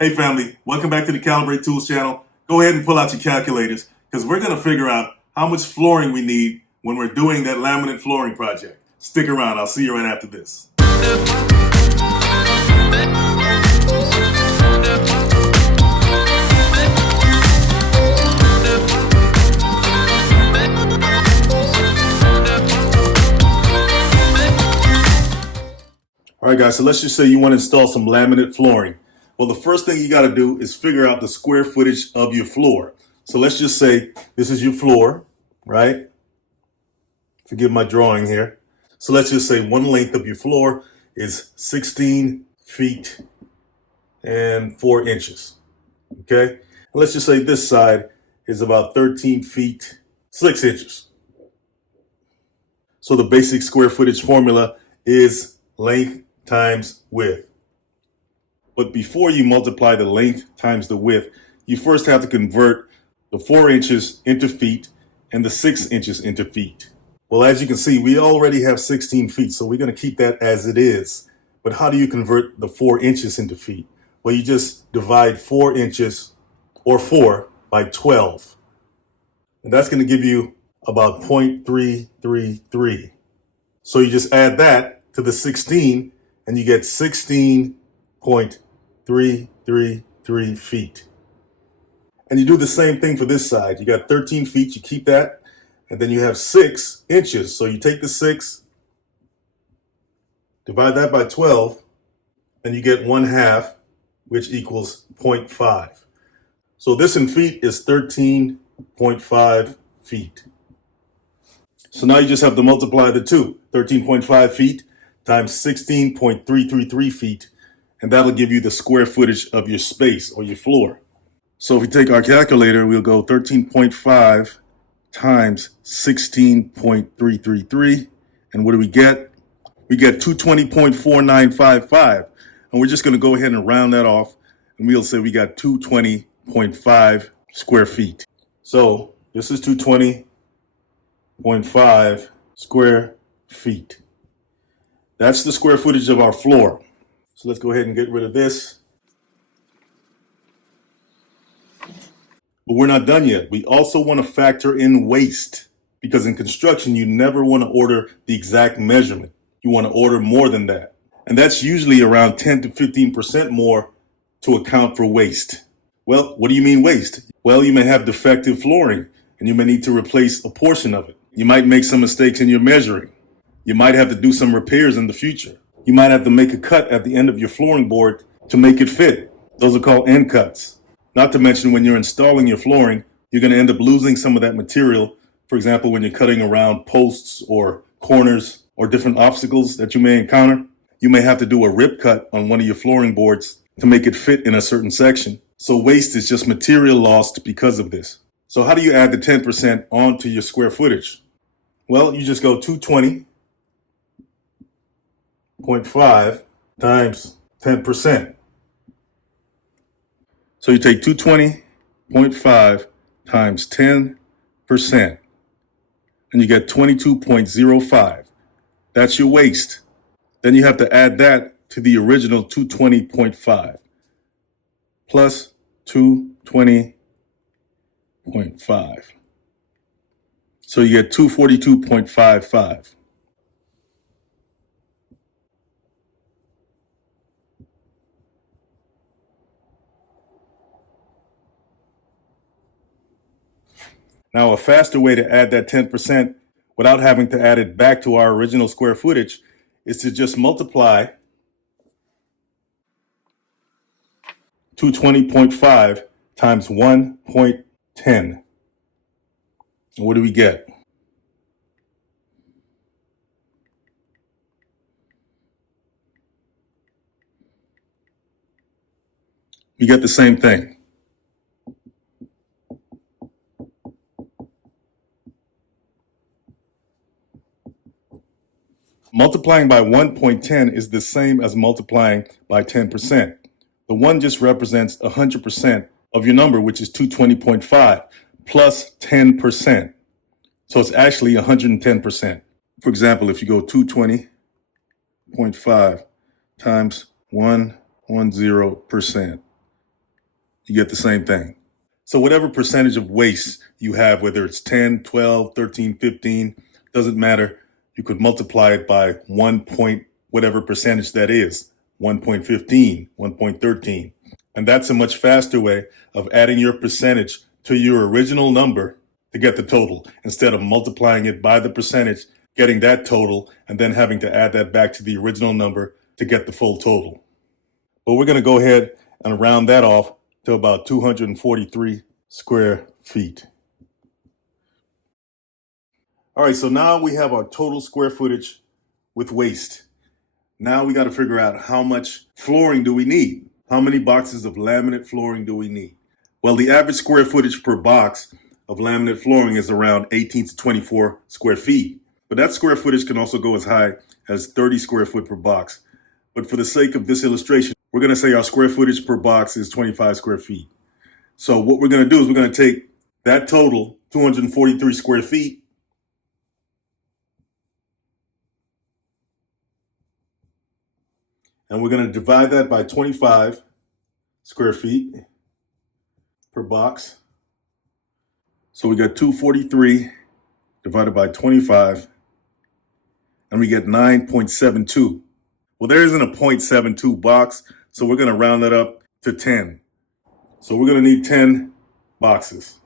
Hey family, welcome back to the Calibrate Tools channel. Go ahead and pull out your calculators because we're going to figure out how much flooring we need when we're doing that laminate flooring project. Stick around, I'll see you right after this. All right guys, so let's just say you want to install some laminate flooring. Well, the first thing you got to do is figure out the square footage of your floor. So let's just say this is your floor, right? Forgive my drawing here. So let's just say one length of your floor is 16 feet and 4 inches, okay? And let's just say this side is about 13 feet, 6 inches. So the basic square footage formula is length times width. But before you multiply the length times the width, you first have to convert the 4 inches into feet and the 6 inches into feet. Well, as you can see, we already have 16 feet, so we're going to keep that as it is. But how do you convert the 4 inches into feet? Well, you just divide 4 inches or 4 by 12. And that's going to give you about 0.333. So you just add that to the 16 and you get 16.333 feet. And you do the same thing for this side. You got 13 feet, you keep that, and then you have 6 inches. So you take the 6, divide that by 12, and you get 1/2, which equals 0.5. So this in feet is 13.5 feet. So now you just have to multiply the two, 13.5 feet times 16.333 feet, and that'll give you the square footage of your space or your floor. So if we take our calculator, we'll go 13.5 times 16.333, and what do we get? We get 220.4955, and we're just going to go ahead and round that off, and we'll say we got 220.5 square feet. So this is 220.5 square feet. That's the square footage of our floor. So let's go ahead and get rid of this. But we're not done yet. We also want to factor in waste, because in construction, you never want to order the exact measurement. You want to order more than that. And that's usually around 10 to 15% more to account for waste. Well, what do you mean waste? Well, you may have defective flooring and you may need to replace a portion of it. You might make some mistakes in your measuring. You might have to do some repairs in the future. You might have to make a cut at the end of your flooring board to make it fit. Those are called end cuts. Not to mention when you're installing your flooring, you're going to end up losing some of that material. For example, when you're cutting around posts or corners or different obstacles that you may encounter, you may have to do a rip cut on one of your flooring boards to make it fit in a certain section. So waste is just material lost because of this. So how do you add the 10% onto your square footage? Well, you just go 220.5 times 10%. So you take 220.5 times 10%, and you get 22.05. That's your waste. Then you have to add that to the original 220.5 plus 220.5. So you get 242.55. Now, a faster way to add that 10% without having to add it back to our original square footage is to just multiply 220.5 times 1.10. And what do we get? We get the same thing. Multiplying by 1.10 is the same as multiplying by 10%. The 1 just represents 100% of your number, which is 220.5, plus 10%. So it's actually 110%. For example, if you go 220.5 times 110%, you get the same thing. So whatever percentage of waste you have, whether it's 10, 12, 13, 15, doesn't matter. You could multiply it by 1 point, whatever percentage that is, 1.15, 1.13. And that's a much faster way of adding your percentage to your original number to get the total, instead of multiplying it by the percentage, getting that total, and then having to add that back to the original number to get the full total. But we're going to go ahead and round that off to about 243 square feet. All right, so now we have our total square footage with waste. Now we got to figure out how much flooring do we need? How many boxes of laminate flooring do we need? Well, the average square footage per box of laminate flooring is around 18 to 24 square feet. But that square footage can also go as high as 30 square foot per box. But for the sake of this illustration, we're going to say our square footage per box is 25 square feet. So what we're going to do is we're going to take that total, 243 square feet, and we're going to divide that by 25 square feet per box. So we got 243 divided by 25, and we get 9.72. Well, there isn't a 0.72 box, so we're going to round that up to 10. So we're going to need 10 boxes.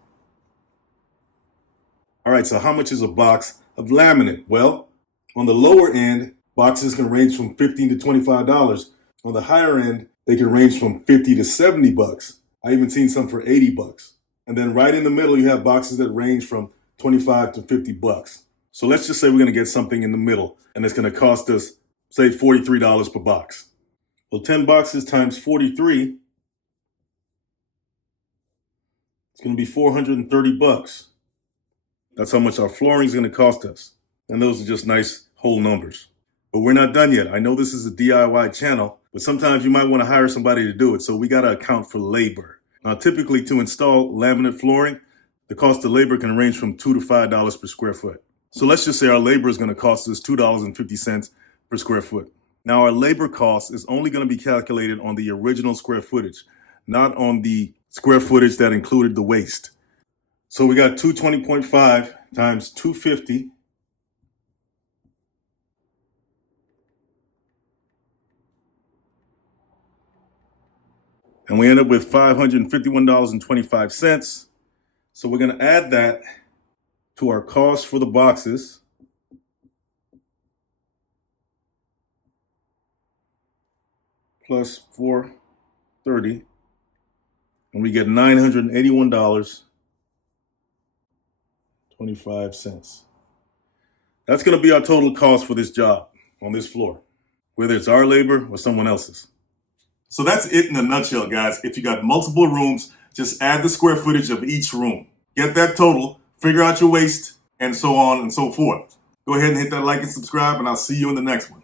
All right, so how much is a box of laminate? Well, on the lower end, boxes can range from $15 to $25. On the higher end, they can range from 50 to 70 bucks. I even seen some for 80 bucks. And then right in the middle, you have boxes that range from 25 to 50 bucks. So let's just say we're going to get something in the middle, and it's going to cost us, say, $43 per box. Well, 10 boxes times 43, it's going to be 430 bucks. That's how much our flooring is going to cost us. And those are just nice whole numbers. But we're not done yet. I know this is a DIY channel, but sometimes you might want to hire somebody to do it. So we got to account for labor. Now, typically to install laminate flooring, the cost of labor can range from $2 to $5 per square foot. So let's just say our labor is going to cost us $2.50 per square foot. Now, our labor cost is only going to be calculated on the original square footage, not on the square footage that included the waste. So we got 220.5 times 250. And we end up with $551.25. So we're going to add that to our cost for the boxes. Plus 430. And we get $981.25. That's going to be our total cost for this job on this floor, whether it's our labor or someone else's. So that's it in a nutshell, guys. If you got multiple rooms, just add the square footage of each room. Get that total, figure out your waste, and so on and so forth. Go ahead and hit that like and subscribe, and I'll see you in the next one.